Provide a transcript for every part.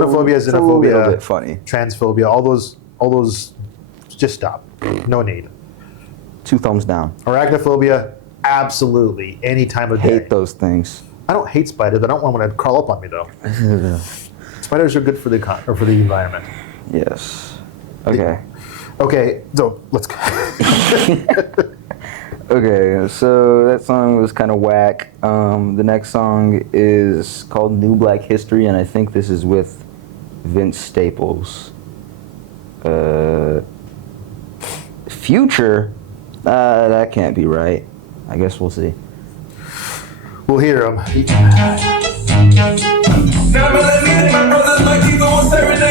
Homophobia, it's a little xenophobia, bit funny. transphobia, all those, just stop. No need. 2 thumbs down. Arachnophobia, absolutely, any time of day. Hate those things. I don't hate spiders. I don't want them to crawl up on me though. Spiders are good for the environment. Yes. Okay. Okay, so let's go. Okay, so that song was kind of whack. The next song is called New Black History, and I think this is with Vince Staples. Future? That can't be right. I guess we'll see. We'll hear them.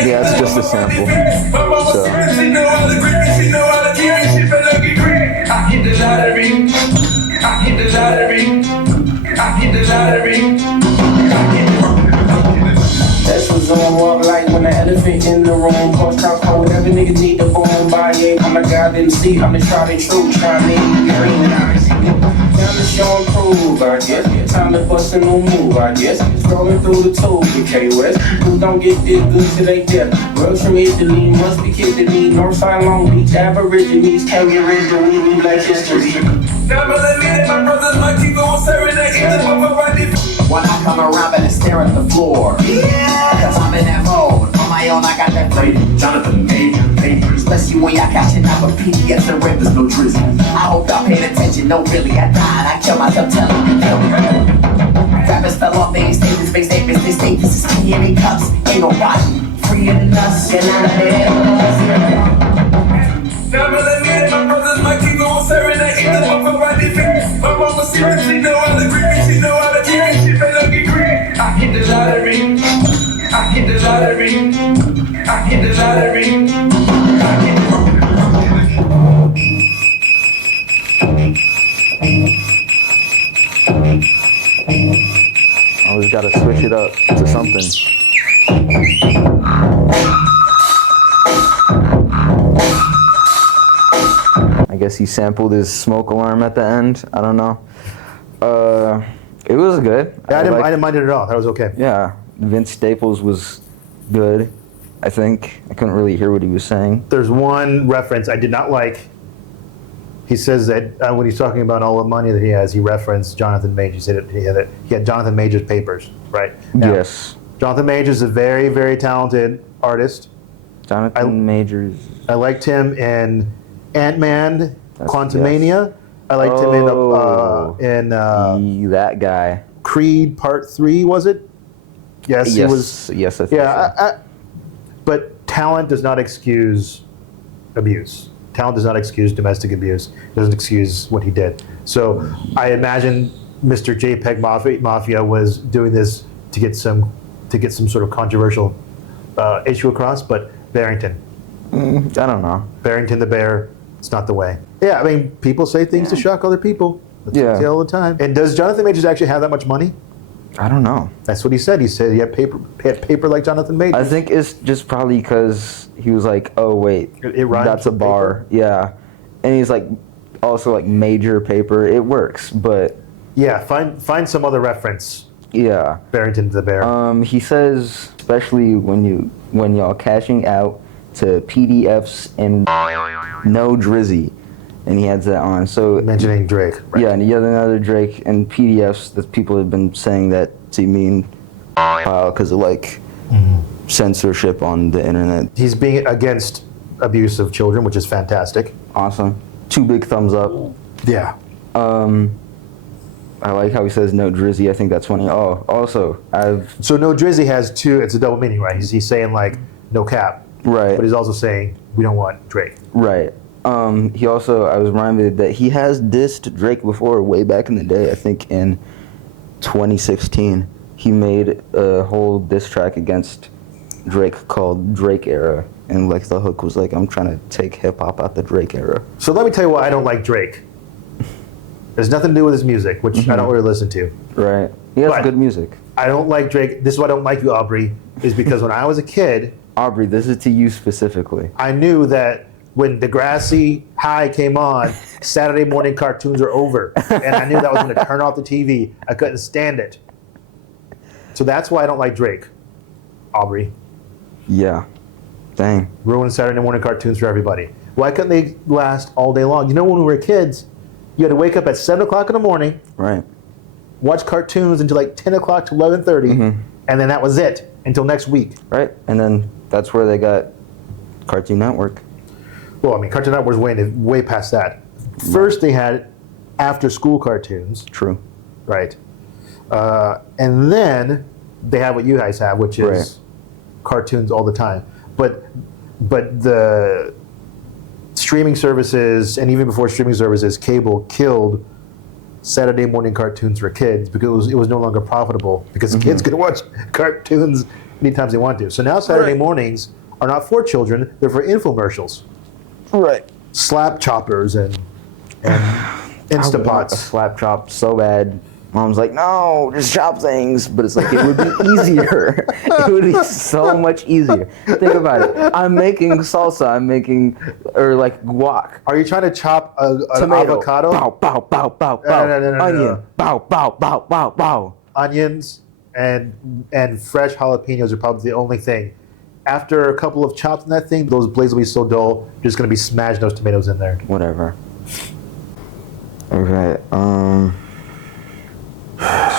Yeah, it's just a sample. So. I hit the lottery. I hit the lottery. I hit the lottery. That's what's on walk like when the elephant in the room. Post out cold, every nigga need the boom by yeah. I'm the guy didn't see, I'm the tried and true. Try me, green and I see it. Time to show and prove, I guess. Time to bust a new move, I guess. Scrolling through the tools with K-West. Who don't get this good till they death. Girls from Italy, must be kidding me. Northside, Long Beach, Aborigines, carrying the New Black History. My brothers, my people will serenade when I come around and stare at the floor. Yeah, cause I'm in that mode. On my own, I got that plate. Jonathan Major papers. Especially when y'all catching up with PDFs and rappers, no drizzle. I hope y'all paid attention. No, really, I died. I killed myself telling you, kill me. Rappers fell off, they ain't statements, big statements. They state this is tea in their cups. Ain't nobody freer than us. Get out of there. My brothers, my people will serenade. Eat them up around the face. My mama seriously know how to grip. She know how to tear. She feel like a green. I hit the lottery. I hit the lottery. I hit the lottery. I hit the Always gotta switch it up to something. I guess he sampled his smoke alarm at the end. I don't know. It was good. Yeah, I didn't mind it at all. That was okay. Yeah, Vince Staples was good. I think I couldn't really hear what he was saying. There's one reference I did not like. He says that when he's talking about all the money that he has, he referenced Jonathan Majors. He said he had Jonathan Majors papers, right? Now, Yes. Jonathan Majors is a very, very talented artist. Jonathan Majors. I liked him in Ant-Man, Quantumania. Yes. I liked him in that guy. Creed Part 3, was it? Yes, he was. Yes, I think so. But talent does not excuse abuse. Talent does not excuse domestic abuse. It doesn't excuse what he did. So I imagine Mr. JPEG Mafia was doing this to get some sort of controversial issue across. But Barrington, I don't know. Barrington the Bear, it's not the way. Yeah, I mean, people say things to shock other people. That's what they say all the time. And does Jonathan Majors actually have that much money? I don't know. That's what he said. He said he had paper like Jonathan Majors. I think it's just probably because he was like, oh wait, it rhymes that's a with bar. paper? Yeah. And he's like, also like major paper. It works, but yeah, find some other reference. Yeah. Barrington the Bear. He says, especially when y'all cashing out to PDFs and no Drizzy, and he has that on. So mentioning Drake. Right. Yeah, and yet another Drake and PDFs that people have been saying that to mean because of like censorship on the internet. He's being against abuse of children, which is fantastic. Awesome. 2 big thumbs up. Yeah. I like how he says no Drizzy. I think that's funny. Oh, also, So no Drizzy has two, it's a double meaning, right? He's saying like no cap. Right. But he's also saying we don't want Drake. Right. He also, I was reminded that he has dissed Drake before, way back in the day. I think in 2016, he made a whole diss track against Drake called Drake Era. And like the hook was like, I'm trying to take hip hop out the Drake era. So let me tell you why I don't like Drake. There's nothing to do with his music, which I don't really listen to. Right. He has good music. I don't like Drake. This is why I don't like you, Aubrey, is because when I was a kid... Aubrey, this is to you specifically. I knew that when Degrassi High came on, Saturday morning cartoons are over. And I knew that was going to turn off the TV. I couldn't stand it. So that's why I don't like Drake, Aubrey. Yeah. Dang. Ruined Saturday morning cartoons for everybody. Why couldn't they last all day long? You know, when we were kids, you had to wake up at 7 o'clock in the morning, Right. watch cartoons until like 10 o'clock to 11:30, and then that was it until next week. Right. And then that's where they got Cartoon Network. Well, I mean, Cartoon Network was way past that. First, they had after-school cartoons, True. right? And then they have what you guys have, which is Right. cartoons all the time. But the streaming services, and even before streaming services, cable killed Saturday morning cartoons for kids because it was no longer profitable because kids could watch cartoons anytime they want to. So now Saturday mornings are not for children; they're for infomercials, Right. slap choppers, and A Instapots. slap chop so bad. Mom's like, no, just chop things. But it's like, it would be easier. It would be so much easier. Think about it. I'm making salsa. Or like guac. Are you trying to chop an Tomato. avocado? Bow, bow, bow, bow, bow. No. Onion. Bow, bow, bow, bow, bow. Onions and fresh jalapenos are probably the only thing. After a couple of chops in that thing, those blades will be so dull, you're just going to be smashing those tomatoes in there. Whatever. Okay.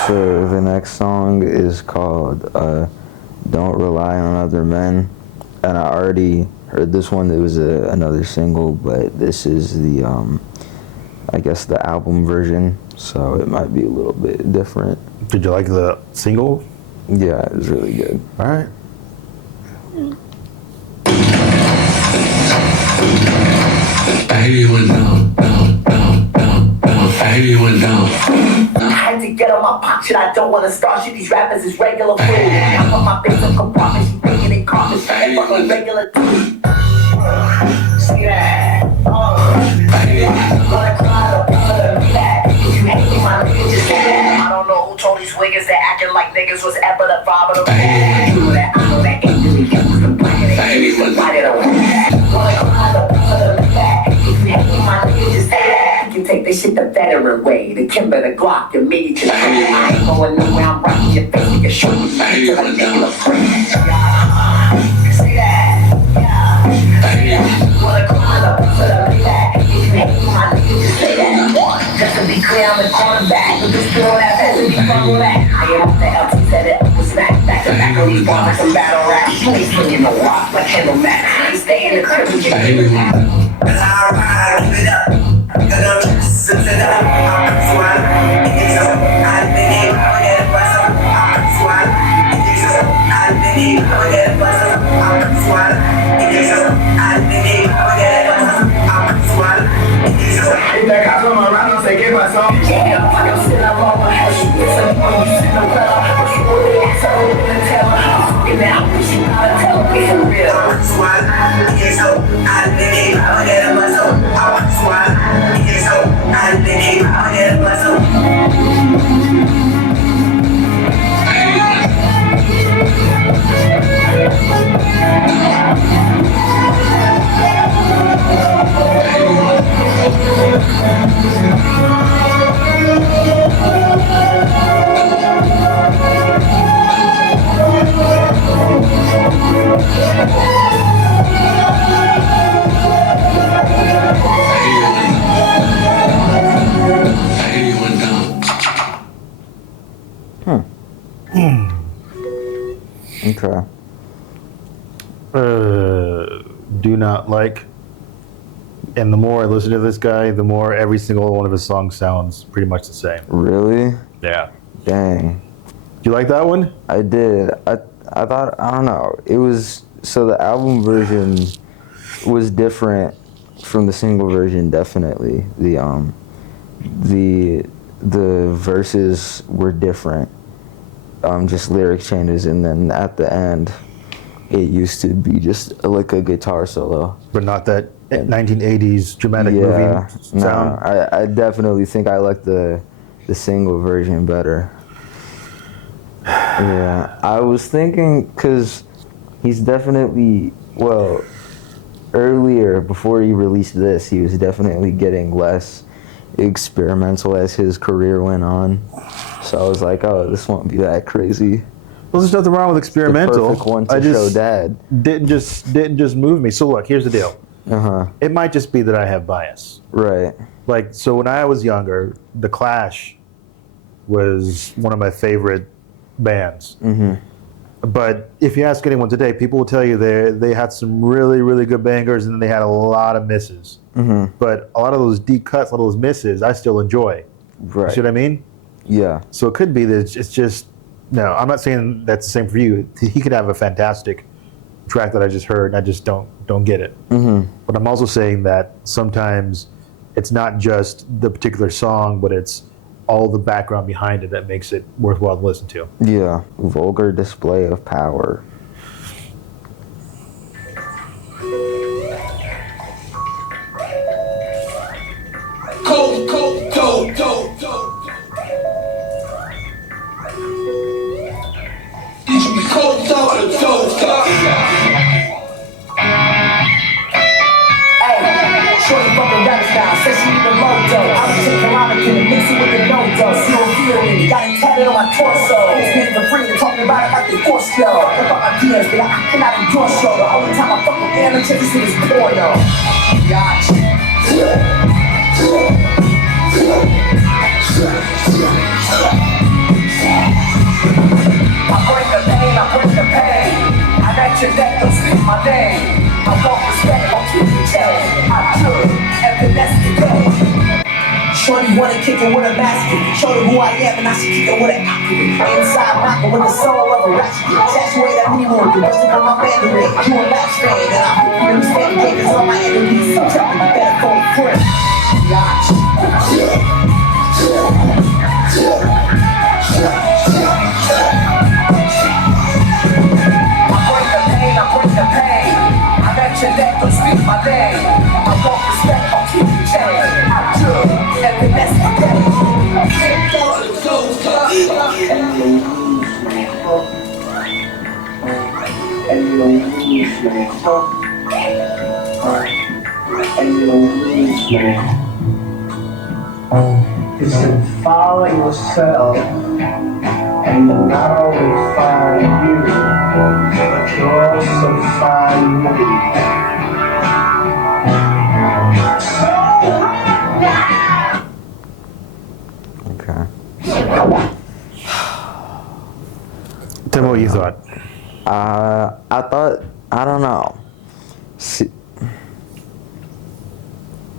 So the next song is called "Don't Rely on Other Men," and I already heard this one. It was another single, but this is the I guess the album version, so it might be a little bit different. Did you like the single? Yeah, it was really good. All right. I hear you went down. I hear you went down. I had to get on my pop shit, I don't wanna start shit. These rappers is regular food. I put my face up compartment, she thinking it carpets. I fucking regular dude. See that? I hear you went down. Wanna cry the blood of that. If you hate me, my nigga, just say that. I don't know who told these wiggers that acting like niggas was ever the father of that. Do that, I know that ain't really get was the black and they just invited a wanna cry the blood of that. If you hate me, my nigga, just say that. You can take this shit the veteran way. The Kimber, the Glock, the me, just I ain't going nowhere, I'm rocking your face, nigga, show you till I make you a friend. Say that, yeah. Wanna cry the blood of that. If you hate me, my nigga, just say that. Just to be clear, I'm the cornerback. But just throw that pass and be fun with that. I am off the LT, set it up with smack. Back to back on these bars like some battle rap. You ain't swinging no rock like Handle Mac. I ain't stay in the crib with you. I hear you went down. Cause I ride, keep it up. Cause I'm sit it up. I'm swine. It's up. I'm thinking, I'm gonna bust up. I'm swine. It's up. I'm thinking, I'm gonna bust up. I'm swine. It's up. I'm thinking, I'm gonna bust up. I'm swine. It's up. If that cops on my round, I'll say, get my song. Yeah, I'm sitting up on my house. You get some money, you sit no well. But you want the ass, I'm gonna tell her. I'm fucking out, but you gotta tell her. It's real. I'm swine. It's up. I'm thinking, I'm gonna bust up. I'm swine. It's up. I'm thinking, I'm gonna bust up. I hear you went down. Okay. Do not like. And the more I listen to this guy, the more every single one of his songs sounds pretty much the same. Really? Yeah. Dang. Do you like that one? I did. I thought, I don't know. It was, so the album version was different from the single version, definitely. The verses were different. Just lyric changes, and then at the end, it used to be just like a guitar solo. But not that 1980s dramatic movie No, sound? I definitely think I like the single version better. Yeah, I was thinking, because he's definitely, well, earlier, before he released this, he was definitely getting less experimental as his career went on. So I was like, oh, this won't be that crazy. Well, there's nothing wrong with experimental. The perfect one I to show just dad. didn't just move me. So look, here's the deal. It might just be that I have bias. Right. Like, so when I was younger, The Clash was one of my favorite bands. But if you ask anyone today, people will tell you they had some really, really good bangers, and then they had a lot of misses. But a lot of those deep cuts, a lot of those misses, I still enjoy. Right. You see what I mean? Yeah. So it could be that it's just, no, I'm not saying that's the same for you. He could have a fantastic track that I just heard, and I just don't get it. But I'm also saying that sometimes it's not just the particular song, but it's all the background behind it that makes it worthwhile to listen to. Yeah. Vulgar display of power. Cold. Did you cold Shorty fucking rap style, says she need the mojo. I'm a chick kilometer and mix it with the no-do. See no fear in it, got it tatted on my torso. It's made for free, they're talking about it like they forced yo. Fuck up my DMs, but I cannot endorse yo. The only time I fuck with amateurs is porno. Gotcha. I bring the pain. I got your neck, don't speak my name. I want respect, I'll keep the chain. I do it, and finesse the game. Shorty wanna kick it with a basket. Show her who I am, and I should kick it with an accurate. Inside rocker with the soul of a ratchet. Saturate that me more, the rest of my mandarin. You a match fan, and I hope you understand the game is all my enemies. So tell me you better go for it. Gotcha. I bring the pain. I got your neck, don't speak my name. I want respect, I'll keep the chain. I do, and finesse the game. It's to follow yourself and not only find you, but you also find me. Okay. Tell me what you thought. I thought, I don't know.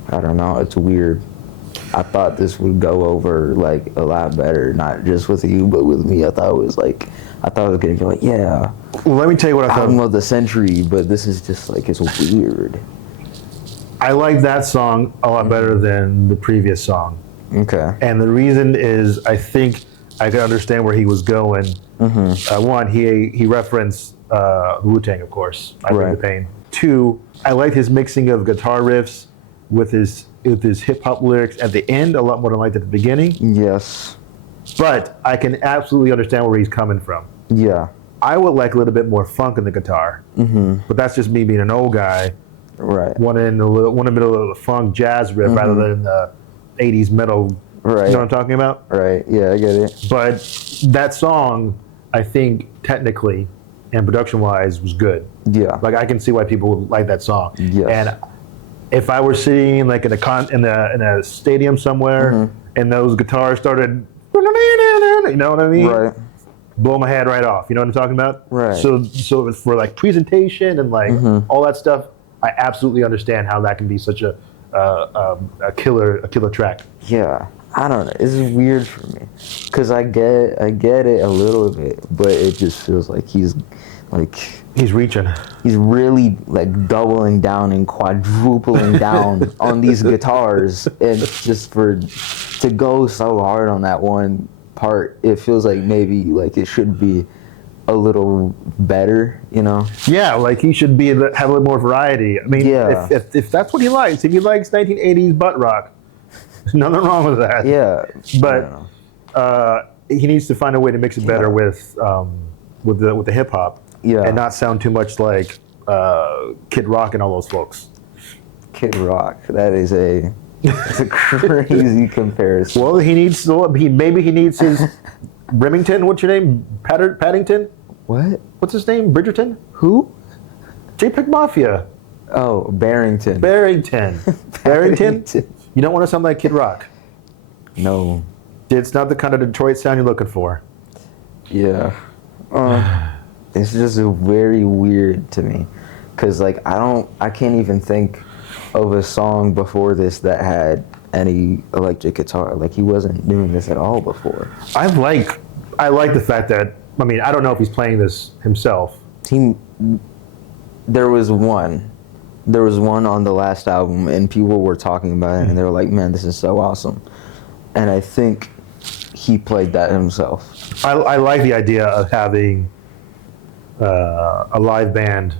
I don't know, it's weird. I thought this would go over like a lot better, not just with you, but with me. I thought it was gonna be like, yeah, Well, let me tell you what I album thought. of the century, but this is just like, it's weird. I like that song a lot better than the previous song. Okay. And the reason is I think I could understand where he was going. One, he referenced Wu-Tang, of course. I Bring the Pain. Two, I like his mixing of guitar riffs with his hip hop lyrics at the end a lot more than I liked at the beginning. Yes. But I can absolutely understand where he's coming from. Yeah. I would like a little bit more funk in the guitar, but that's just me being an old guy. Right. One in the middle of the funk jazz riff rather than the 80s metal. Right. You know what I'm talking about? Right. Yeah, I get it. But that song, I think technically and production-wise was good. Yeah. Like I can see why people would like that song. Yes. And if I were sitting like in a stadium somewhere and those guitars started, you know what I mean? Right. Blow my head right off. You know what I'm talking about? Right. So for like presentation and like all that stuff, I absolutely understand how that can be such a killer track. Yeah. I don't know. This is weird for me, cause I get it a little bit, but it just feels like he's reaching. He's really like doubling down and quadrupling down on these guitars, and just to go so hard on that one part, it feels like maybe like it should be a little better, you know? Yeah, like he should have a little more variety. I mean, Yeah. if that's what he likes, if he likes 1980s butt rock, there's nothing wrong with that. Yeah. But he needs to find a way to mix it better with the hip hop, and not sound too much like Kid Rock and all those folks. Kid Rock, that's a crazy comparison. Well, maybe he needs his Remington. What's your name? Paddington. What? What's his name? Bridgerton? Who? JPEG Mafia. Oh, Barrington. Barrington. Barrington? You don't want to sound like Kid Rock. No. It's not the kind of Detroit sound you're looking for. Yeah. It's just very weird to me. Because, like, I can't even think of a song before this that had any electric guitar. Like, he wasn't doing this at all before. I like the fact that, I mean, I don't know if he's playing this himself. There was one on the last album, and people were talking about it, and they were like, man, this is so awesome. And I think he played that himself. I like the idea of having a live band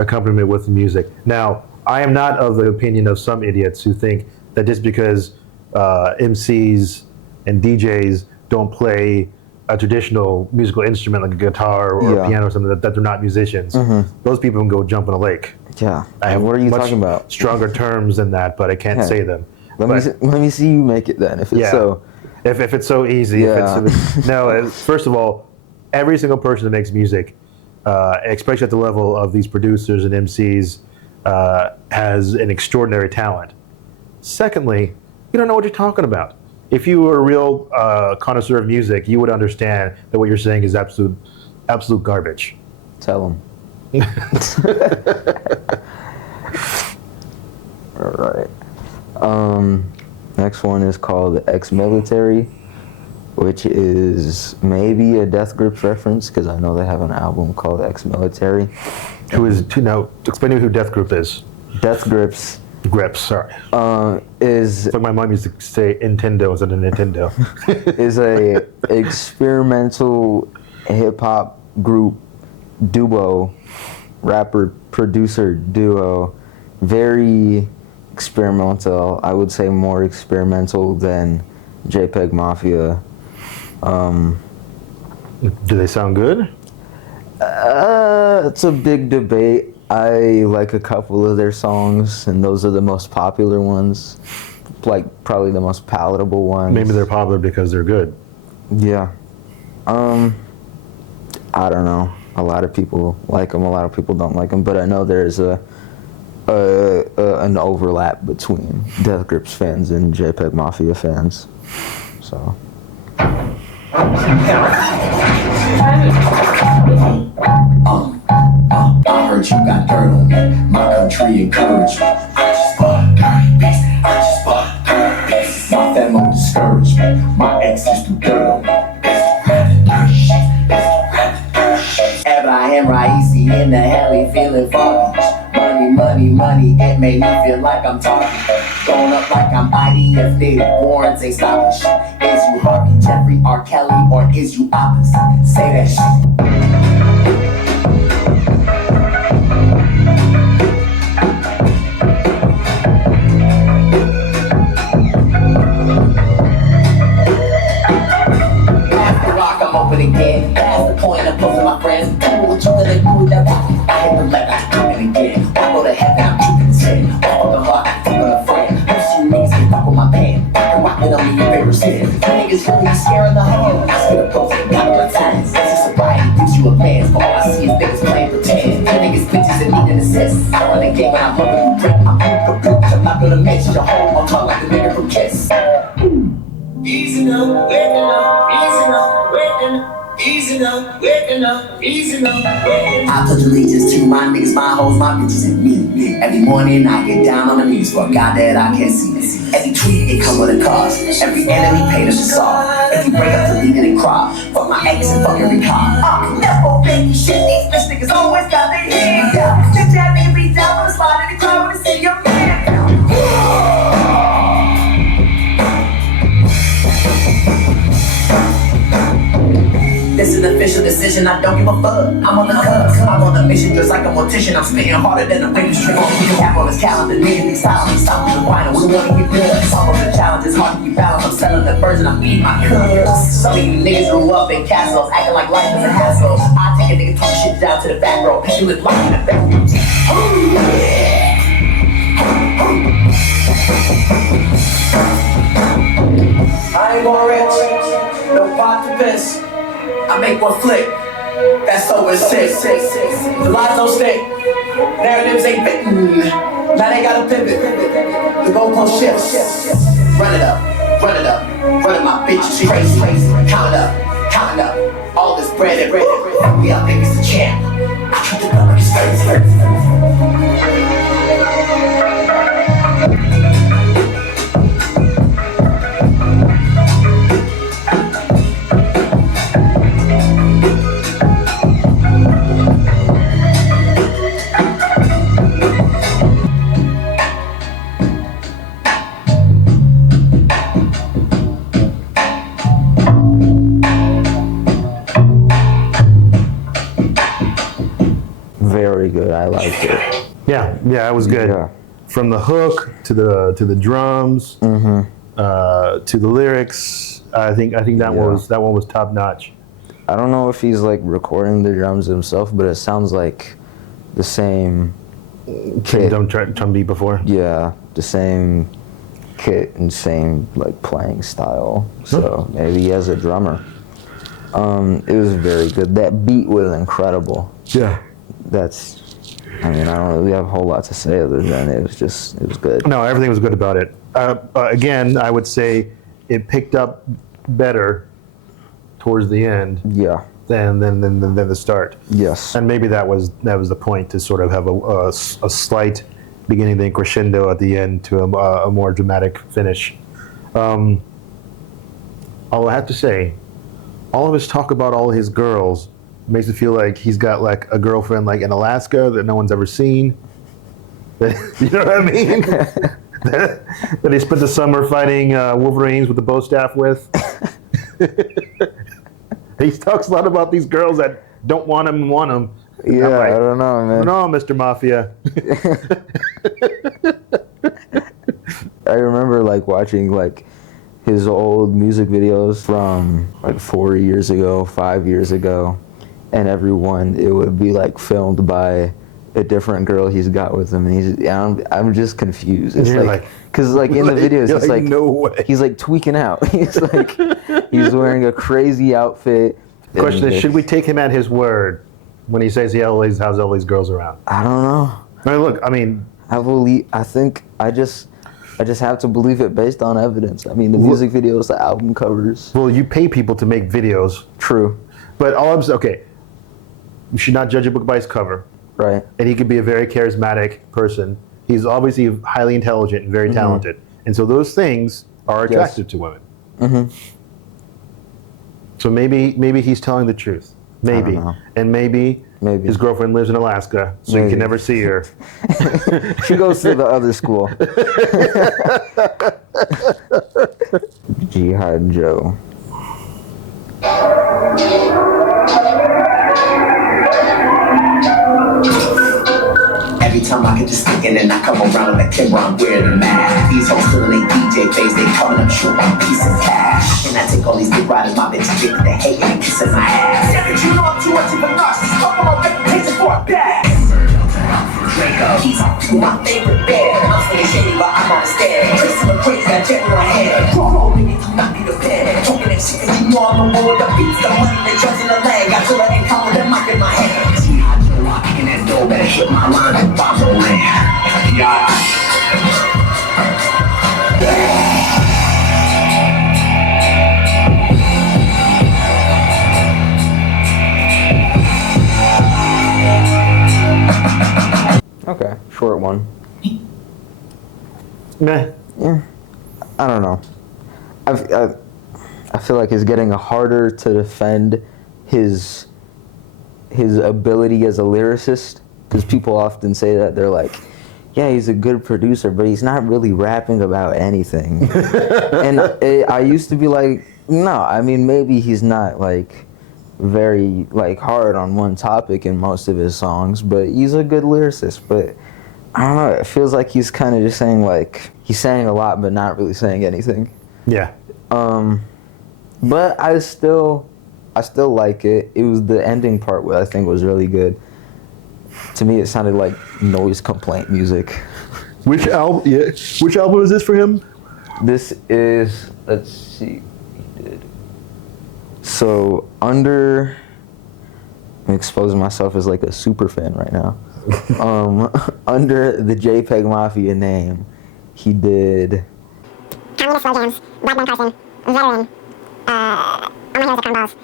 accompaniment with the music. Now, I am not of the opinion of some idiots who think that just because MCs and DJs don't play a traditional musical instrument like a guitar or a piano or something, that they're not musicians. Those people can go jump in a lake. Yeah. I have what are you much talking about? Stronger terms than that, but I can't say them. Let me see you make it then. If it's so. If it's so easy. Yeah. No, first of all, every single person that makes music, especially at the level of these producers and MCs, has an extraordinary talent. Secondly, you don't know what you're talking about. If you were a real connoisseur of music, you would understand that what you're saying is absolute garbage. Tell him. All right. Next one is called Ex-Military, which is maybe a Death Grips reference, because I know they have an album called Ex-Military. Now, explain to me who Death Group is. Death Grips. Grips, sorry. Is it's like my mom used to say Nintendo instead of Nintendo. Is a experimental hip hop group duo, rapper producer duo, very experimental. I would say more experimental than JPEG Mafia. Do they sound good? It's a big debate. I like a couple of their songs, and those are the most popular ones. Like, probably the most palatable ones. Maybe they're popular because they're good. Yeah. I don't know. A lot of people like them, a lot of people don't like them, but I know there's an overlap between Death Grips fans and JPEG Mafia fans. So. I heard you got dirt on me. My country encouraged me. I just bought dirty beats. I just bought dirty beats. My family discouraged me. My ex used to dirt on me. Abraham Raisi in the heli feeling foggy. Money, money, money, it made me feel like I'm talking. Going up like I'm IDF nigga, warrants ain't stopping shit. Is you Harvey, Jeffrey, R. Kelly, or is you opposite? Say that shit. Again, that's the point of posting my friends. Tell me what you gonna do with that rock. I hit the left, I do it again. I go to heaven, I'm tripping instead. Fuck with the heart, fuck with a friend. Most of you niggas can fuck with my band. I can rock it on me, your favorite sin. You niggas really scaring the home. I spit a post and got the times. This is sobriety gives you a glance. But all I see is niggas playing pretend. You niggas bitches that need an assist. I run the game when I'm loving you drip. I'm I'm not gonna mix your home. I'm talking like the nigga from Kiss. Easy now, waking up, easy now, waking up. Easy now, waking up, easy now, waking up. I pledge allegiance to my niggas, my hoes, my bitches, and me. Every morning I get down on the knees for a God that I can't see. Every tweet, it come with a cost. Every enemy paid us a saw. If you break up, delete it and cry. Fuck my ex and fuck every cop. I'm never baby shit. These bitch niggas always got their hands down. Bitch that nigga be down on the spot in the crowd when they see your man down. This is an official decision, I don't give a fuck. I'm on the cusp, I'm on a mission just like a mortician. I'm spitting harder than a British trick. Cap on this calendar, niggas be silent. Stop with the wine, we wanna get good. Some of the challenge is hard to keep balance. I'm selling the birds and I feed my cubs. Some of you niggas grew up in castles, acting like life is a hassle. I take a nigga talk shit down to the back row. Picture with life in the back. I ain't more rich, no pot to piss. I make one flick, That's over 6. The lies don't stick. Narratives ain't fitting. Now they gotta pivot. The goalpost shifts. Run it up. Running my bitches crazy. Count it up. All this bread. We up, niggas the champ. I keep the numbers Very good. I liked it. Yeah, it was good. Yeah. From the hook to the drums to the lyrics, I think that one was top notch. I don't know if he's like recording the drums himself, but it sounds like the same kit. Done drum beat before. Yeah, the same kit and same like playing style. So maybe he has a drummer. It was very good. That beat was incredible. Yeah. I don't really have a whole lot to say other than it was good. No, everything was good about it. Again, I would say it picked up better towards the end Yeah. than the start. Yes. And maybe that was the point, to sort of have a slight beginning, then crescendo at the end to a more dramatic finish. All I have to say, all of his talk about all his girls makes it feel like he's got like a girlfriend like in Alaska that no one's ever seen. You know what I mean? that he spent the summer fighting Wolverines with the bow staff with. He talks a lot about these girls that don't want him and want him. Yeah, like, I don't know, man. No, Mr. Mafia. I remember like watching like his old music videos from like 4 years ago, 5 years ago, and it would be like filmed by a different girl he's got with him, and I'm just confused. It's like, because like in the videos, it's like no way. He's like tweaking out. He's like he's wearing a crazy outfit. The question is, should we take him at his word when he says he always has all these girls around? I don't know. I mean, look, I mean, I think I just have to believe it based on evidence. I mean, the music videos, the album covers. Well, you pay people to make videos. True. But all I'm saying, okay, you should not judge a book by its cover. Right. And he could be a very charismatic person. He's obviously highly intelligent and very talented. And so those things are attractive to women. Mm-hmm. So maybe he's telling the truth. Maybe. And maybe his girlfriend lives in Alaska, so you can never see her. She goes to the other school. Jihad Joe. Every time I get to sneaking and I come around like Kimber, I'm wearing a mask. These hoes still in they DJ phase, they coming up short on a piece of cash. And I take all these dick riders, my bitch addicted to hate and kissing my ass. Yeah, but you know I'm too much of a narcissist. Up on my reputation for a bag. He's my favorite bear. I'm staying shady, but I'm on the stand. Tracing the crazy, got jet in my head. Bro, nigga, do not be the bed. Talking that shit, cause you know I'm the one with the beats, the money, the drugs, and the leg. Got till I encounter that mic in my hand. In that door, better hit my line and bombs on land. Yeah. Okay, short one. Meh. Yeah, I don't know. I feel like it's getting harder to defend his ability as a lyricist, because people often say that they're like, yeah, he's a good producer, but he's not really rapping about anything. And I used to be like, no, I mean, maybe he's not like very like hard on one topic in most of his songs, but he's a good lyricist. But I don't know, it feels like he's kind of just saying like, he's saying a lot but not really saying anything. Yeah. But I still like it. It was the ending part where I think was really good. To me, it sounded like noise complaint music. Which album? Yeah. Which album is this for him? This is, let's see, he did. So under I'm exposing myself as like a super fan right now. Under the JPEGMAFIA name, he did. Communist slow jams, Black Man Carson, Veteran, All My Heroes Are Cornballs,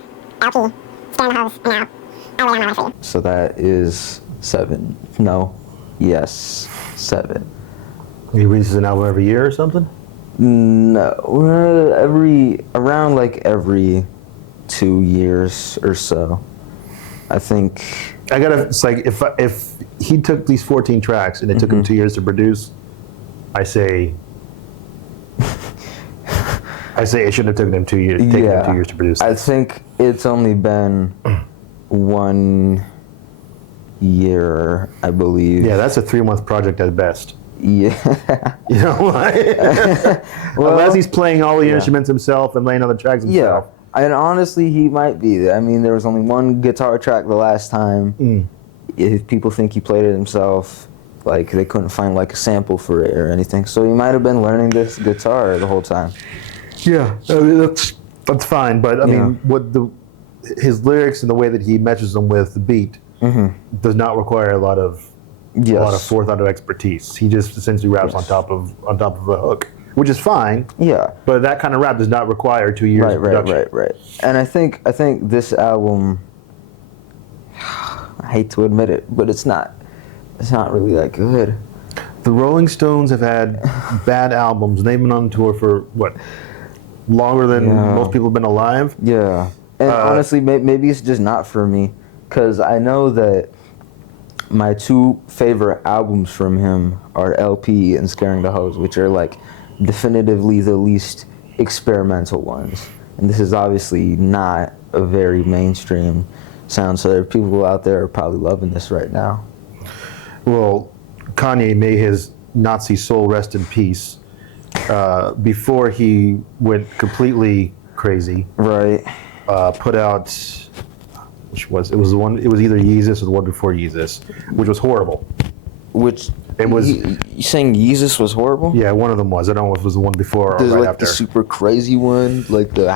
LP, Scaring the Hoes, and Now. I lay on my life for you. So that is 7. No. Yes. 7. He releases an album every year or something? No. Around like every 2 years or so. I think. It's like, if he took these 14 tracks and it took him 2 years to produce, I say it shouldn't have taken him 2 years. Taken him 2 years to produce. I think it's only been 1 year, I believe. Yeah, that's a 3-month project at best. Yeah. You know, Well, unless he's playing all the instruments himself and laying on the tracks himself. Yeah. And honestly, he might be. I mean, there was only one guitar track the last time. If people think he played it himself, like they couldn't find like a sample for it or anything. So he might have been learning this guitar the whole time. Yeah, I mean, that's fine. But I mean, his lyrics and the way that he matches them with the beat does not require a lot of forethought or expertise. He just essentially raps on top of a hook, which is fine. Yeah. But that kind of rap does not require 2 years of production. Right. And I think this album, I hate to admit it, but it's not really that good. The Rolling Stones have had bad albums. They've been on tour for what, longer than most people have been alive. Yeah. And honestly, maybe it's just not for me, because I know that my 2 favorite albums from him are LP and Scaring the Hoes, which are like definitively the least experimental ones. And this is obviously not a very mainstream sound, so there are people out there who are probably loving this right now. Well, Kanye, may his Nazi soul rest in peace, before he went completely crazy, right? Put out, it was either Yeezus or the one before Yeezus, which was horrible. Which it was. You saying Yeezus was horrible? Yeah, one of them was. I don't know if it was the one before or There's right like after. the super crazy one, like the.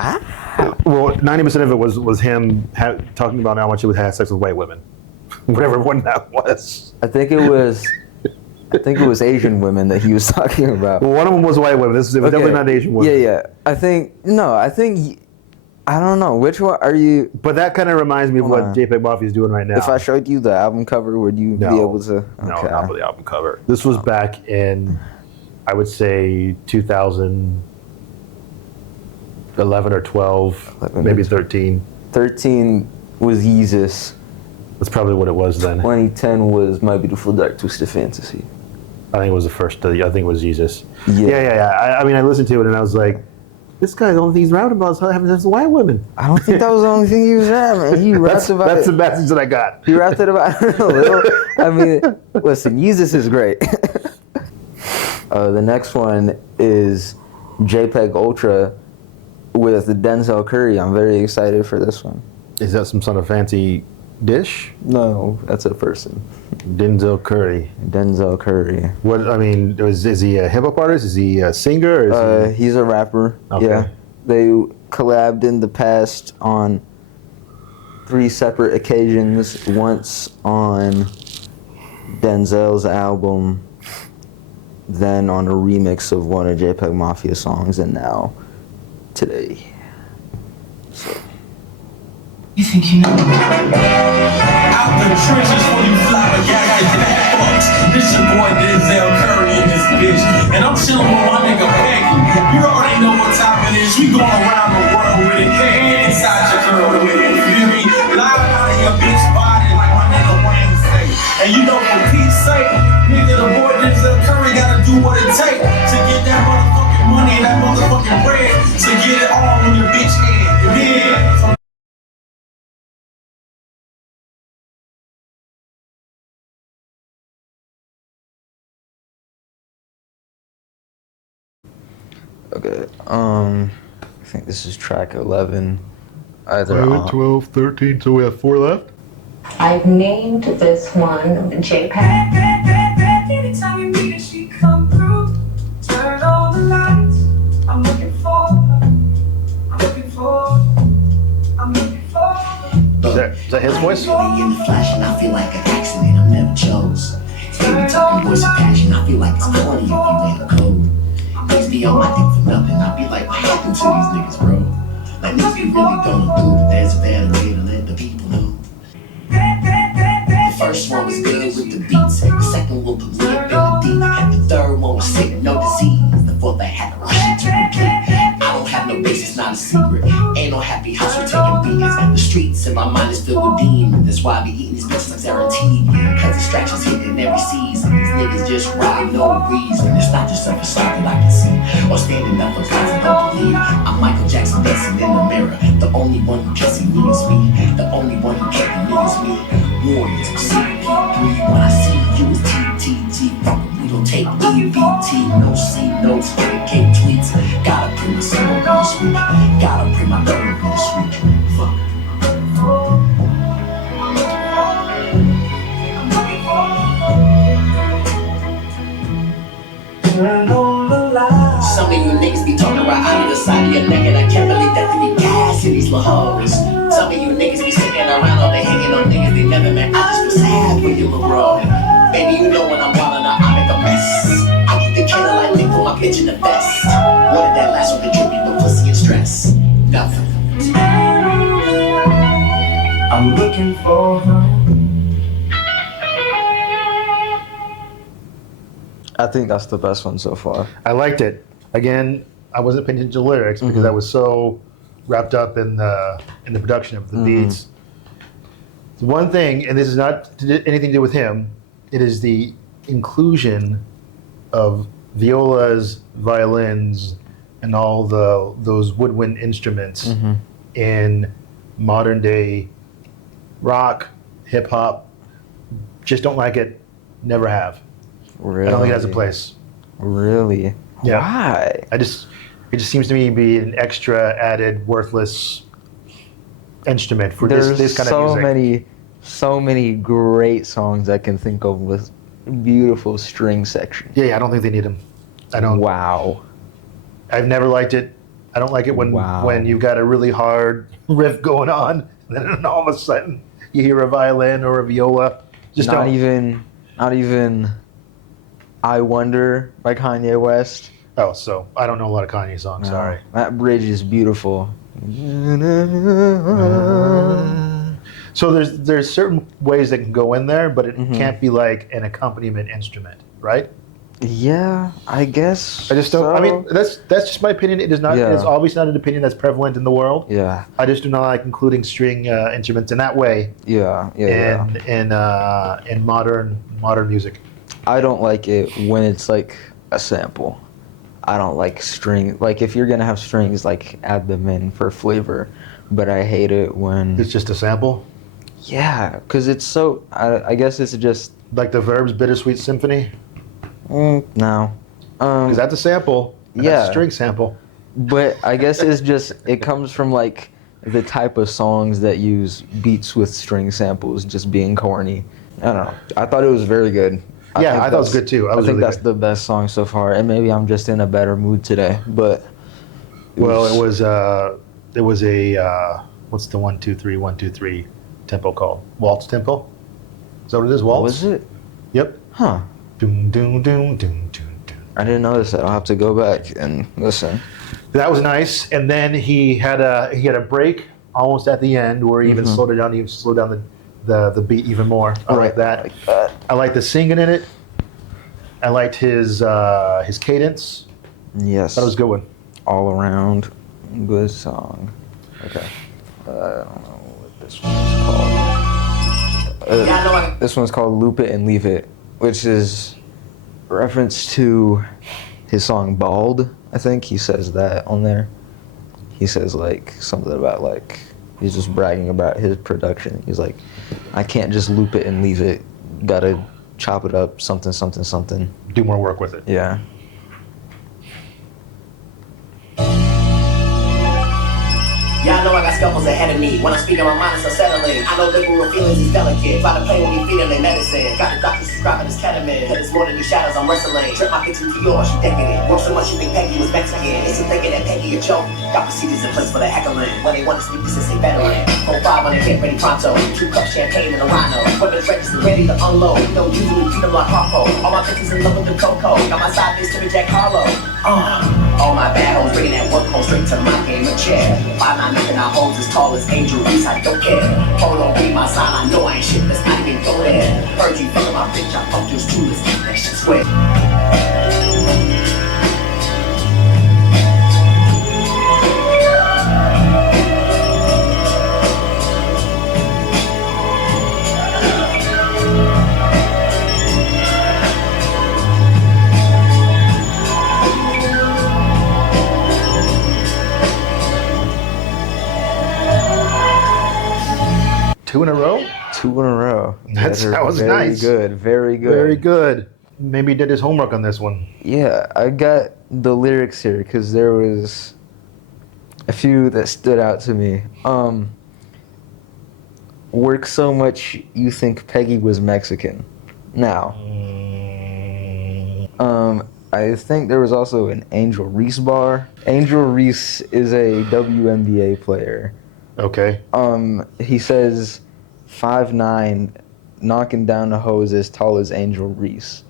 Well, 90% of it was him talking about how much he would have sex with white women, whatever one that was. I think it was Asian women that he was talking about. Well, one of them was white women. It was definitely not Asian women. Yeah. I don't know. Which one are you? But that kind of reminds me of what JPEGMAFIA is doing right now. If I showed you the album cover, would you be able to? No, not with the album cover. This was back in, I would say, 2011 or 12, maybe 13. 13 was Yeezus. That's probably what it was then. 2010 was My Beautiful Dark Twisted Fantasy. I think it was the first. I think it was Jesus. Yeah. I mean, I listened to it and I was like, this guy's the only thing he's rapping about is having sex with white women. I don't think that was the only thing he was rapping. He rapped about That's the message that I got. He rapped it about a little. I mean, listen, Yeezus is great. The next one is JPEG Ultra with Denzel Curry. I'm very excited for this one. Is that some sort of fancy dish? No, that's a person. Denzel Curry. Denzel Curry. What, I mean, is he a hip hop artist? Is he a singer? Or is he's a rapper. Okay. Yeah. They collabed in the past on 3 separate occasions. Once on Denzel's album, then on a remix of one of JPEGMAFIA songs, and now today. So. You think you know me? Out the trenches for you flabbergasted fucks. This your boy Denzel Curry in this bitch. And I'm chilling with my nigga Peggy. You already know what time it is. We going around the world with it. And inside your girl with it. You feel me? Live out of your bitch body like my nigga Wayne say. And you know for Pete's sake, nigga, the boy Denzel Curry gotta do what it takes to get that motherfucking money and that motherfucking bread to get it all on your bitch head. Yeah. Okay, I think this is track 11. Either 11, 12, 13, so we have 4 left? I've named this one JPEG. Anytime you meet her, she come through. Turn on the lights. I'm looking for her. I'm looking for her. I'm looking for her. Is that that his voice? In the flash, and I feel like an accident I never chose. Every talking voice of passion, I feel like it's corny if you ain't a code. Niggas be on my dick for nothing. I be like, what happened to these niggas, bro? Like niggas be really gonna do, but there's a better way to let the people know. The first one was good with the beats. The second one was lit in the deep. The third one was sick, no disease. The fourth I had to rush it to complete. I don't have no basis, not a secret. Ain't no happy house for taking beatings. The streets in my mind is filled with demons. That's why I be eating these bitches like guaranteed. Cause distractions hitting every season. These niggas just ride no reason. It's not just a facade that I can see. Or standing up for cause I don't believe. I'm Michael Jackson dancing in the mirror. The only one who can see me is me. The only one who can't be me is me. Warriors, CP3. When I see you is TTT. Fuck, we don't take EBT. No C notes, K tweets. Gotta bring my soul this week. Gotta bring my therapy this week. Fuck. Some of you niggas be talking right out of the side of your neck, and I can't believe that they be gas in these little hoes. Some of you niggas be sitting around all day hanging on niggas they never met. I just feel sad for you, little bro. Baby, you know when I'm wildin' out, I make a mess. I keep the killer like me, put my bitch in the vest. What did that last one contribute but pussy and stress? Nothing. I'm looking for her. I think that's the best one so far. I liked it. Again, I wasn't paying attention to the lyrics because I was so wrapped up in the production of the beats. The one thing, and this is not anything to do with him, it is the inclusion of violas, violins, and all those woodwind instruments in modern day rock, hip hop. Just don't like it. Never have. Really? I don't think it has a place. Really? Yeah. Why? It just seems to me to be an extra added worthless instrument for this kind of music. So many great songs I can think of with beautiful string section. Yeah, I don't think they need them. I don't. Wow. I've never liked it. I don't like it when you've got a really hard riff going on, and then all of a sudden you hear a violin or a viola. Just not even I Wonder by Kanye West. Oh, so I don't know a lot of Kanye songs. No, Sorry. that bridge is beautiful. So there's certain ways that can go in there, but it can't be like an accompaniment instrument, right? Yeah, I guess. I just don't. So. I mean, that's just my opinion. It is not. Yeah. It's obviously not an opinion that's prevalent in the world. Yeah. I just do not like including string instruments in that way. Yeah. In modern music. I don't like it when it's like a sample. I don't like string. Like if you're gonna have strings, like add them in for flavor. But I hate it when It's just a sample. Yeah, because it's so. I guess it's just Like the Verbs Bittersweet Symphony. no. Because that's a sample. And Yeah. That's a string sample. But I guess it's just it comes from like the type of songs that use beats with string samples just being corny. I don't know. I thought it was very good. I thought it was good too. I think really that's good. the best song so far, and maybe I'm just in a better mood today. But It was a what's the 1 2 3 1 2 3 tempo called? Waltz tempo. Is that what it is? Waltz. was it? Yep. Huh. Doom doom doom doom doom doom. I didn't notice that. I'll have to go back and listen. That was nice. And then he had a break almost at the end where he even slowed it down. He slowed down the beat even more. I like that. I like the singing in it. I liked his cadence. Yes. That was a good one. All around good song. Okay. I don't know what this one's called. This one's called Loop It and Leave It, which is reference to his song Bald, I think. He says that on there. He says like something about like he's just bragging about his production. He's like, I can't just loop it and leave it. Gotta chop it up, something, something, something. Do more work with it. Yeah. Y'all know I got scuffles ahead of me. When I speak on my mind, it's unsettling. I know liberal feelings is delicate. Try to play when we feeding their medicine. Got the doctors prescribing this ketamine. Cause it's more than these shadows I'm wrestling. Trip my kitchen to yours, she decadent. Work so much you think Peggy was Mexican. It's a thinking that Peggy a joke. Got procedures in place for the heckling. When they want to speak, this is a veteran. 4-5 on the hit ready pronto. 2 cups champagne and a rhino. Weapons registered ready to unload. We don't usually beat them like Harpo. All my bitches in love with the cocoa. Got my side bitch to be Jack Harlow. All my bad hoes bringing that work home straight to my game of chair. 5'9" making our hoes as tall as Angel Reese, I don't care. Polo be my sign, I know I ain't shit, let's not even go there. Heard you fucking my bitch, I fucked yours too, let's keep that shit square. 2 in a row? 2 in a row. That was nice. Very good. Very good. Very good. Maybe he did his homework on this one. Yeah, I got the lyrics here because there was a few that stood out to me. Work so much you think Peggy was Mexican. Now, I think there was also an Angel Reese bar. Angel Reese is a WNBA player. Okay. He says 5'9", knocking down a hose as tall as Angel Reese.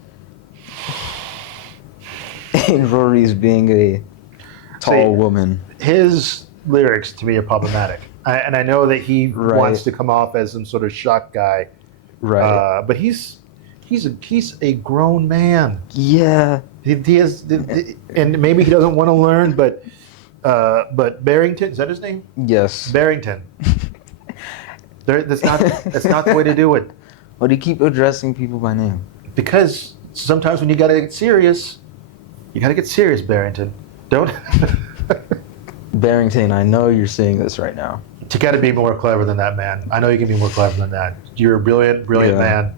Angel Reese being a tall woman. His lyrics to me are problematic. And I know that he wants to come off as some sort of shock guy. Right. But he's a grown man. Yeah. He is, and maybe he doesn't want to learn, but Barrington, is that his name? Yes. Barrington. That's not the way to do it. Why do you keep addressing people by name? Because sometimes when you gotta get serious, Barrington. Don't. Barrington, I know you're seeing this right now. You gotta be more clever than that, man. I know you can be more clever than that. You're a brilliant man.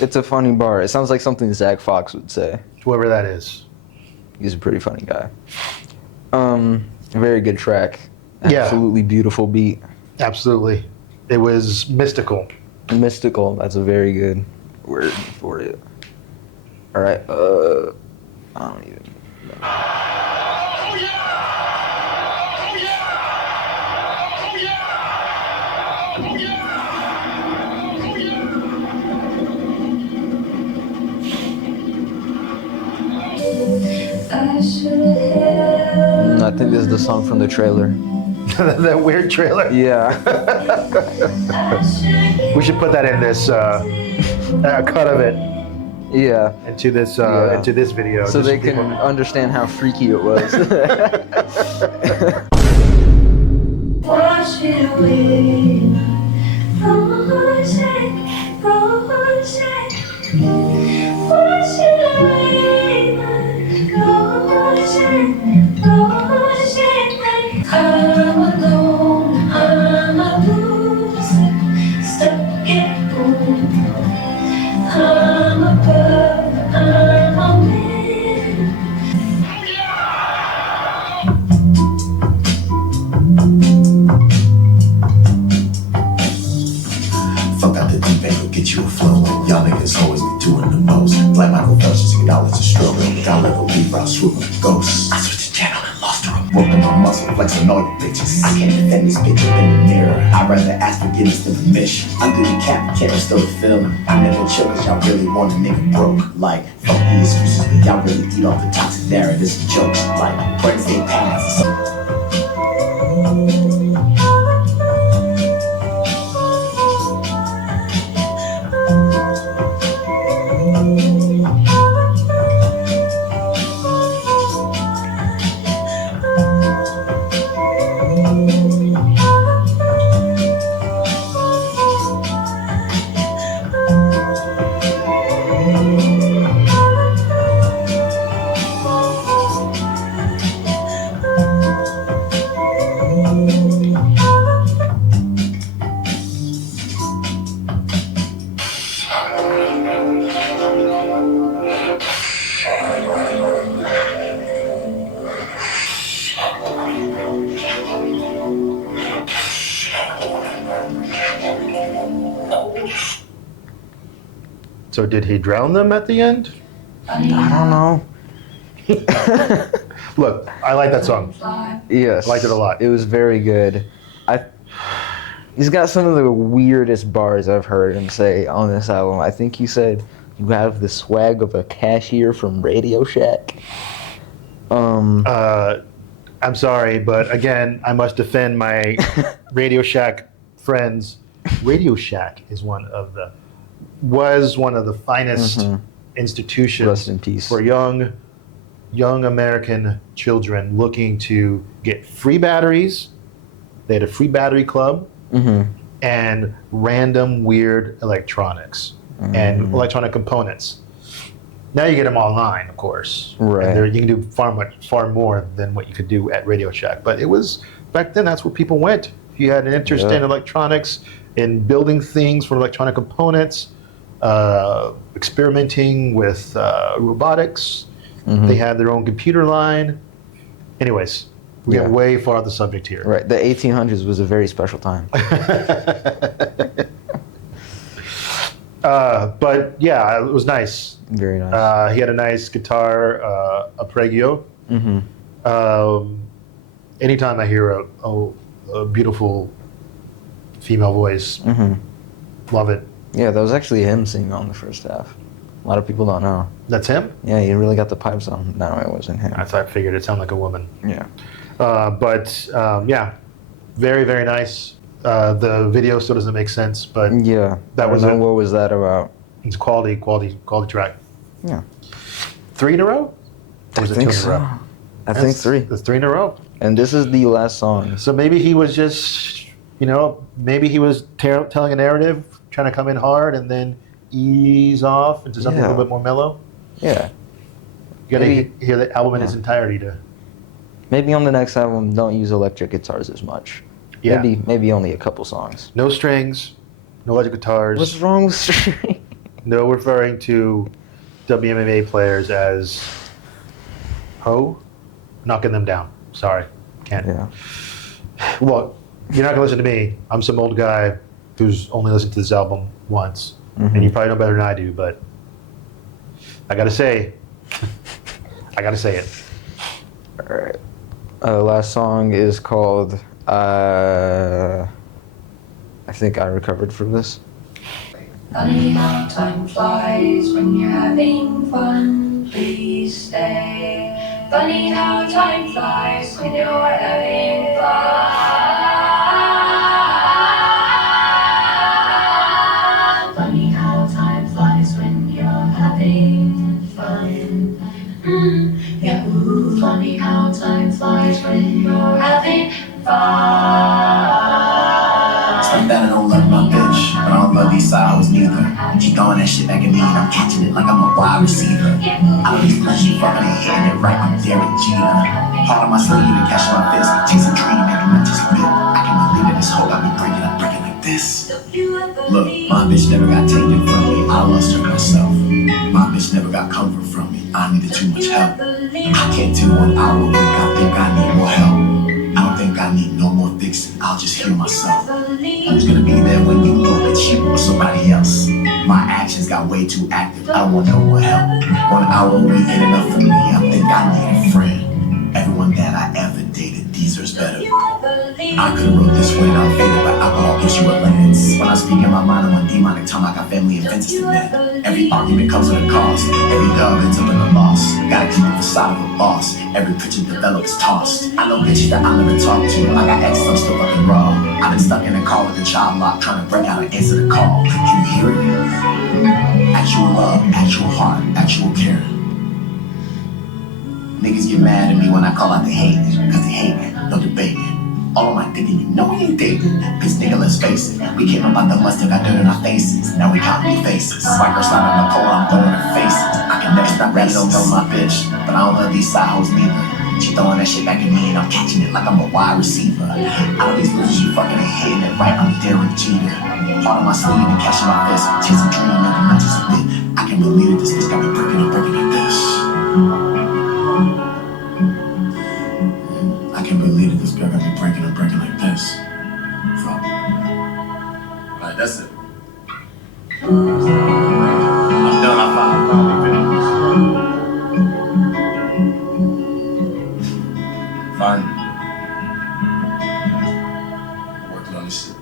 It's a funny bar. It sounds like something Zach Fox would say. Whoever that is. He's a pretty funny guy. Very good track. Yeah. Absolutely beautiful beat. Absolutely. It was mystical. Mystical. That's a very good word for it. All right. I don't even know. I think this is the song from the trailer. That weird trailer? Yeah. We should put that in this cut of it. Yeah. Into this video. So they can understand how freaky it was. Wash it away. Wash it away. I'm alone, I'm a loser, stuck in home. I'm a bird, I'm a man. Fuck out the deep end, go get you a flow. Y'all niggas always be doing the most. Like Michael Phelps, just $6 a stroke. Y'all let go leave out swooping ghosts. I switched the channel and lost her. Working my muscle, flexing all you bitches. I can't defend this bitch up in the mirror. I'd rather ask forgiveness than permission. Undo the cap, can't restore the feeling. I never chill cause y'all really want a nigga broke. Like, fuck the excuses, but y'all really eat off the toxic narratives and jokes. Like, brains they pass. So did he drown them at the end? I don't know. Look, I like that song. Yes. I liked it a lot. It was very good. He's got some of the weirdest bars I've heard him say on this album. I think he said, "You have the swag of a cashier from Radio Shack." I'm sorry, but again, I must defend my Radio Shack friends. Radio Shack was one of the finest institutions Rest in peace. for young American children looking to get free batteries. They had a free battery club and random weird electronics and electronic components. Now you get them online, of course. Right. And you can do far more than what you could do at Radio Shack. But it was, back then, that's where people went. If you had an interest in electronics, in building things for electronic components, experimenting with robotics, they had their own computer line. Anyways, we get way far off the subject here. Right. The 1800s was a very special time. But yeah, it was nice. Very nice. He had a nice guitar, arpeggio. Anytime I hear a beautiful female voice, love it. Yeah, that was actually him singing on the first half. A lot of people don't know. That's him? Yeah, he really got the pipes on. No, it wasn't him. I figured it sounded like a woman. Yeah. Yeah, very, very nice. The video still doesn't make sense, but yeah, that was what was that about? It's quality track. Yeah. 3 in a row? Or was it 2 in a row? I think 3. It's 3 in a row. And this is the last song. So maybe he was just, maybe he was telling a narrative, trying to come in hard and then ease off into something a little bit more mellow. Yeah. You gotta hear the album in its entirety to. Maybe on the next album, don't use electric guitars as much. Yeah. Maybe only a couple songs. No strings, no electric guitars. What's wrong with strings? No referring to WMMA players as knocking them down. Sorry, can't. Yeah. Well, you're not gonna listen to me. I'm some old guy who's only listened to this album once, and you probably know better than I do. But I gotta say it. All right. Last song is called. I think I recovered from this. Funny how time flies when you're having fun. Please stay. Funny how time flies when you're having fun. Funny how time flies when you're having fun. Yeah, ooh, funny how time flies when you're having fun. Stuff that I don't love my bitch, but I don't love these side hoes neither. She throwing that shit back at me and I'm catching it like I'm a wide receiver. I don't need much, she fucking it, hitting it right, I'm Derek Jeter. Part of my sleeve and catch my fist, chase a dream, every night just lit. I can believe that this hoe got me breaking, I'm breaking like this. Look, my bitch never got taken from me, I lost her myself. My bitch never got comfort from me, I needed too much help. I can't do 1 hour a week, I think I need more help. I don't think I need no more fixing, I'll just heal myself. Who's gonna be there when you go, bitch, you or somebody else? My actions got way too active, I don't want no more help. 1 hour a week ain't enough for me, I think I need a friend. Everyone that I ever dated deserves better. I could've wrote this way, I'm faded, but alcohol gives you a lens. When I speak in my mind, I'm on demonic tongue, I got family and fences to bend. Every argument comes with a cost, every dog ends up in a loss. Gotta keep the facade of a boss, every picture develops tossed. I know bitches that I never talk to, I got exes, I'm still fucking raw. I've been stuck in a car with a child lock, trying to break out and answer the call. Can you hear it? Actual love, actual heart, actual care. Niggas get mad at me when I call out the hate, cause they hate me, no debating. All of my thinking, you know we ain't dating. Bitch nigga, let's face it. We came up out the mustard, got dirt in our faces. Now we counting faces. White girl slide on the pole, I'm throwing her faces. I can never stop rapping, don't know my bitch, but I don't love these side hoes neither. She throwing that shit back at me and I'm catching it like I'm a wide receiver. Out of these losers, you fucking ain't hitting it right, I'm Derek Jeter. Part of my sleeve and catching my fist, chasing dream, every night just a bit. I can't believe it, this bitch got me breaking like this. I can't believe it, this girl got me breaking like this. Fuck. Alright, that's it. I'm done, I finally finished. Fine. Working on this shit.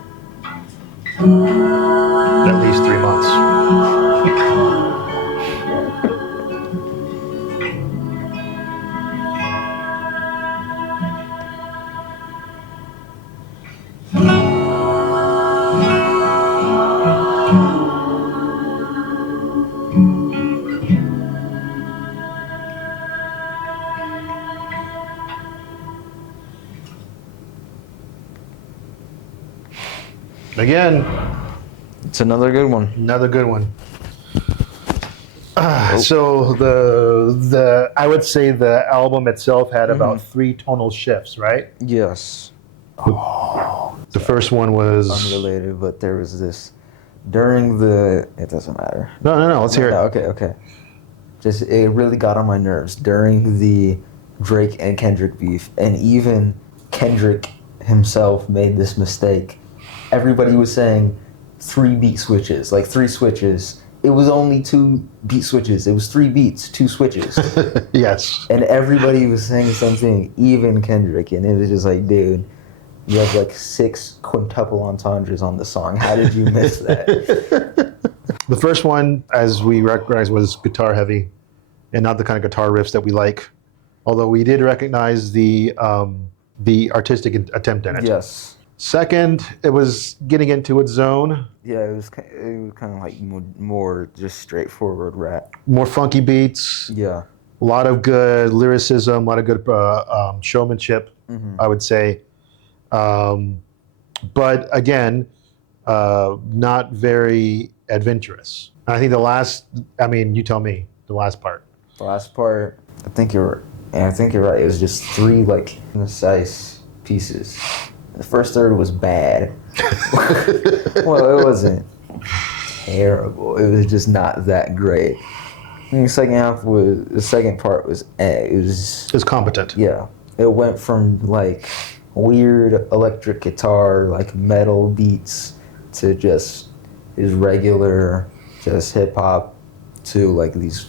Again, It's another good one. another good one. So the I would say the album itself had about 3 tonal shifts, right? Yes. The first one was Unrelated, but there was this during the. It doesn't matter. no. Let's hear it. Okay. Just it really got on my nerves during the Drake and Kendrick beef, and even Kendrick himself made this mistake. Everybody was saying 3 beat switches, like 3 switches. It was only 2 beat switches. It was 3 beats, 2 switches. Yes. And everybody was saying something, even Kendrick, and it was just like, dude, you have like 6 quintuple entendres on the song. How did you miss that? The first one, as we recognized, was guitar heavy, and not the kind of guitar riffs that we like. Although we did recognize the artistic attempt in it. Yes. Second, it was getting into its zone. Yeah, it was kind of like more just straightforward rap. More funky beats. Yeah. A lot of good lyricism. A lot of good showmanship. I would say. But again, not very adventurous. I think the last. I mean, you tell me. The last part. The last part, I think you're right. It was just 3 like concise pieces. The first third was bad. Well, it wasn't terrible. It was just not that great. And the second part was it was competent. Yeah. It went from like weird electric guitar, like metal beats, to just regular, just hip hop, to like these,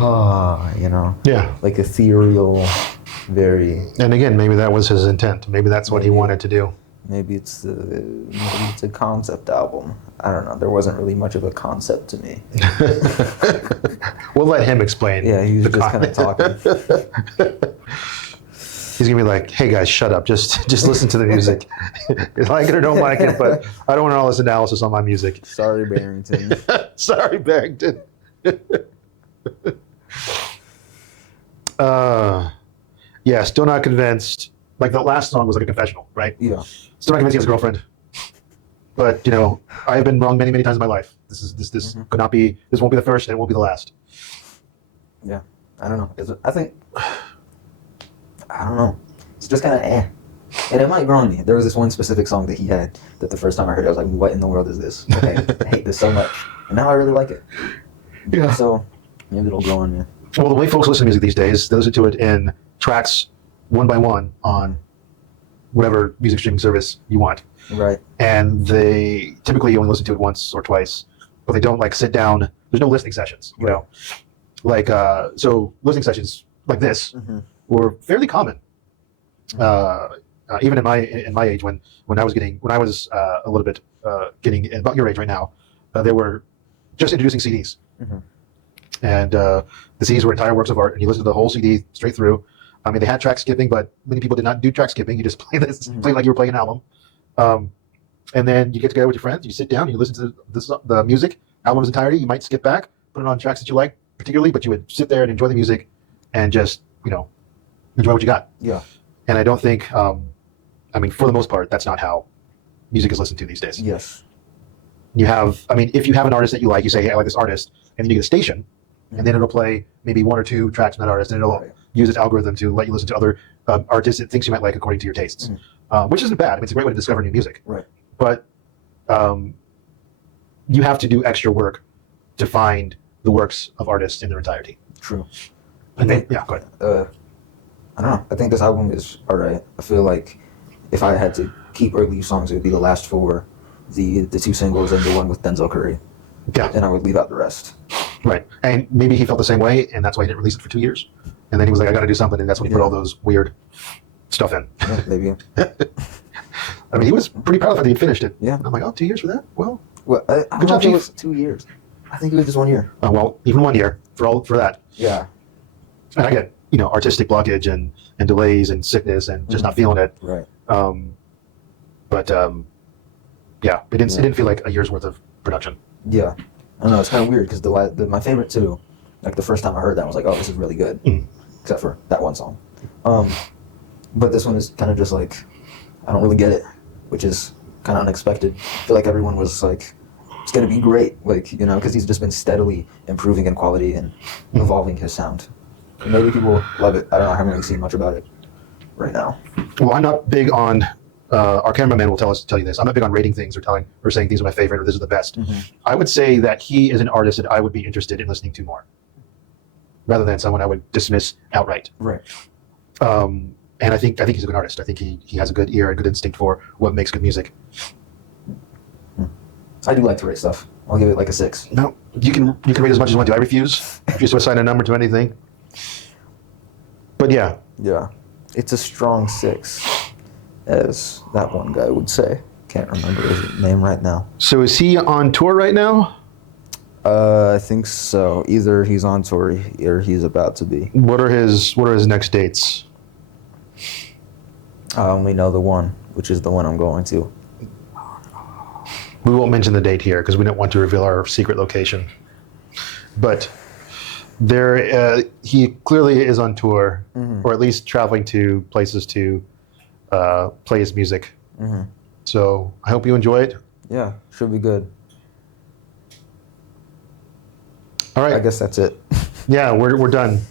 Yeah. like ethereal, very. And again, maybe that was his intent. Maybe that's what he wanted to do. Maybe it's a concept album. I don't know. There wasn't really much of a concept to me. We'll let him explain. Yeah, he was just kind of talking. He's gonna be like, "Hey guys, shut up. Just listen to the music. You like it or don't like it, but I don't want all this analysis on my music." Sorry, Barrington. Sorry, Barrington. Yeah, still not convinced. Like the last song was like a confessional, right? Yeah. Still not convinced he has a girlfriend. But I have been wrong many, many times in my life. This could not be. This won't be the first, and it won't be the last. Yeah, I don't know. I don't know. It's just kind of and it might grow on me. There was this one specific song that he had that the first time I heard it, I was like, "What in the world is this? I hate this so much." And now I really like it. Yeah. So maybe it'll grow on me. Well, the way folks listen to music these days, they listen to it in tracks, one by one, on whatever music streaming service you want. Right. And they typically only listen to it once or twice, but they don't like sit down. There's no listening sessions, you know. Like so, listening sessions like this were fairly common. Even in my age, when I was a little bit getting about your age right now, they were just introducing CDs. And the CDs were entire works of art, and you listen to the whole CD straight through. I mean, they had track skipping, but many people did not do track skipping. You just play like you were playing an album. And then you get together with your friends, you sit down, and you listen to the music, album's entirety. You might skip back, put it on tracks that you like particularly, but you would sit there and enjoy the music and just, enjoy what you got. Yeah. And I don't think, for the most part, that's not how music is listened to these days. Yes. You have, if you have an artist that you like, you say, hey, I like this artist, and then you get a station, and then it'll play maybe 1 or 2 tracks from that artist, and it'll use its algorithm to let you listen to other artists and things you might like according to your tastes, which isn't bad. It's a great way to discover new music. Right. But you have to do extra work to find the works of artists in their entirety. True. And then, yeah, go ahead. I don't know. I think this album is alright. I feel like if I had to keep or leave songs, it would be the last 4, the 2 singles and the one with Denzel Curry. Yeah. And I would leave out the rest. Right. And maybe he felt the same way, and that's why he didn't release it for 2 years. And then he was like, I got to do something, and that's when he put all those weird stuff in. Yeah, maybe. He was pretty proud of the fact that he finished it. Yeah. And I'm like, 2 years for that? Well, I good job, think it Chief. was 2 years. I think it was just 1 year. Well, even 1 year for that. Yeah. And I get, artistic blockage and delays and sickness and just not feeling it. Right. Yeah, it didn't feel like a year's worth of production. Yeah. I don't know, it's kind of weird because my favorite 2, like the first time I heard that, I was like, oh, this is really good. Except for that one song. But this one is kind of just like, I don't really get it, which is kind of unexpected. I feel like everyone was like, it's gonna be great, like, you know, because he's just been steadily improving in quality and evolving his sound. And maybe people love it. I don't know. I haven't really seen much about it right now. Well, I'm not big on. Our cameraman will tell you this. I'm not big on rating things or saying these are my favorite or this is the best. I would say that he is an artist that I would be interested in listening to more, rather than someone I would dismiss outright. Right. And I think he's a good artist. I think he has a good ear and good instinct for what makes good music. I do like to rate stuff. I'll give it like a 6. No, you can rate as much as you want to. I refuse to assign a number to anything. But yeah. Yeah. It's a strong 6, as that one guy would say. Can't remember his name right now. So is he on tour right now? I think so. Either he's on tour or he's about to be. What are his next dates? I only know the one, which is the one I'm going to. We won't mention the date here because we don't want to reveal our secret location. But he clearly is on tour, or at least traveling to places to play his music. So I hope you enjoy it. Yeah, should be good. All right. I guess that's it. Yeah, we're done.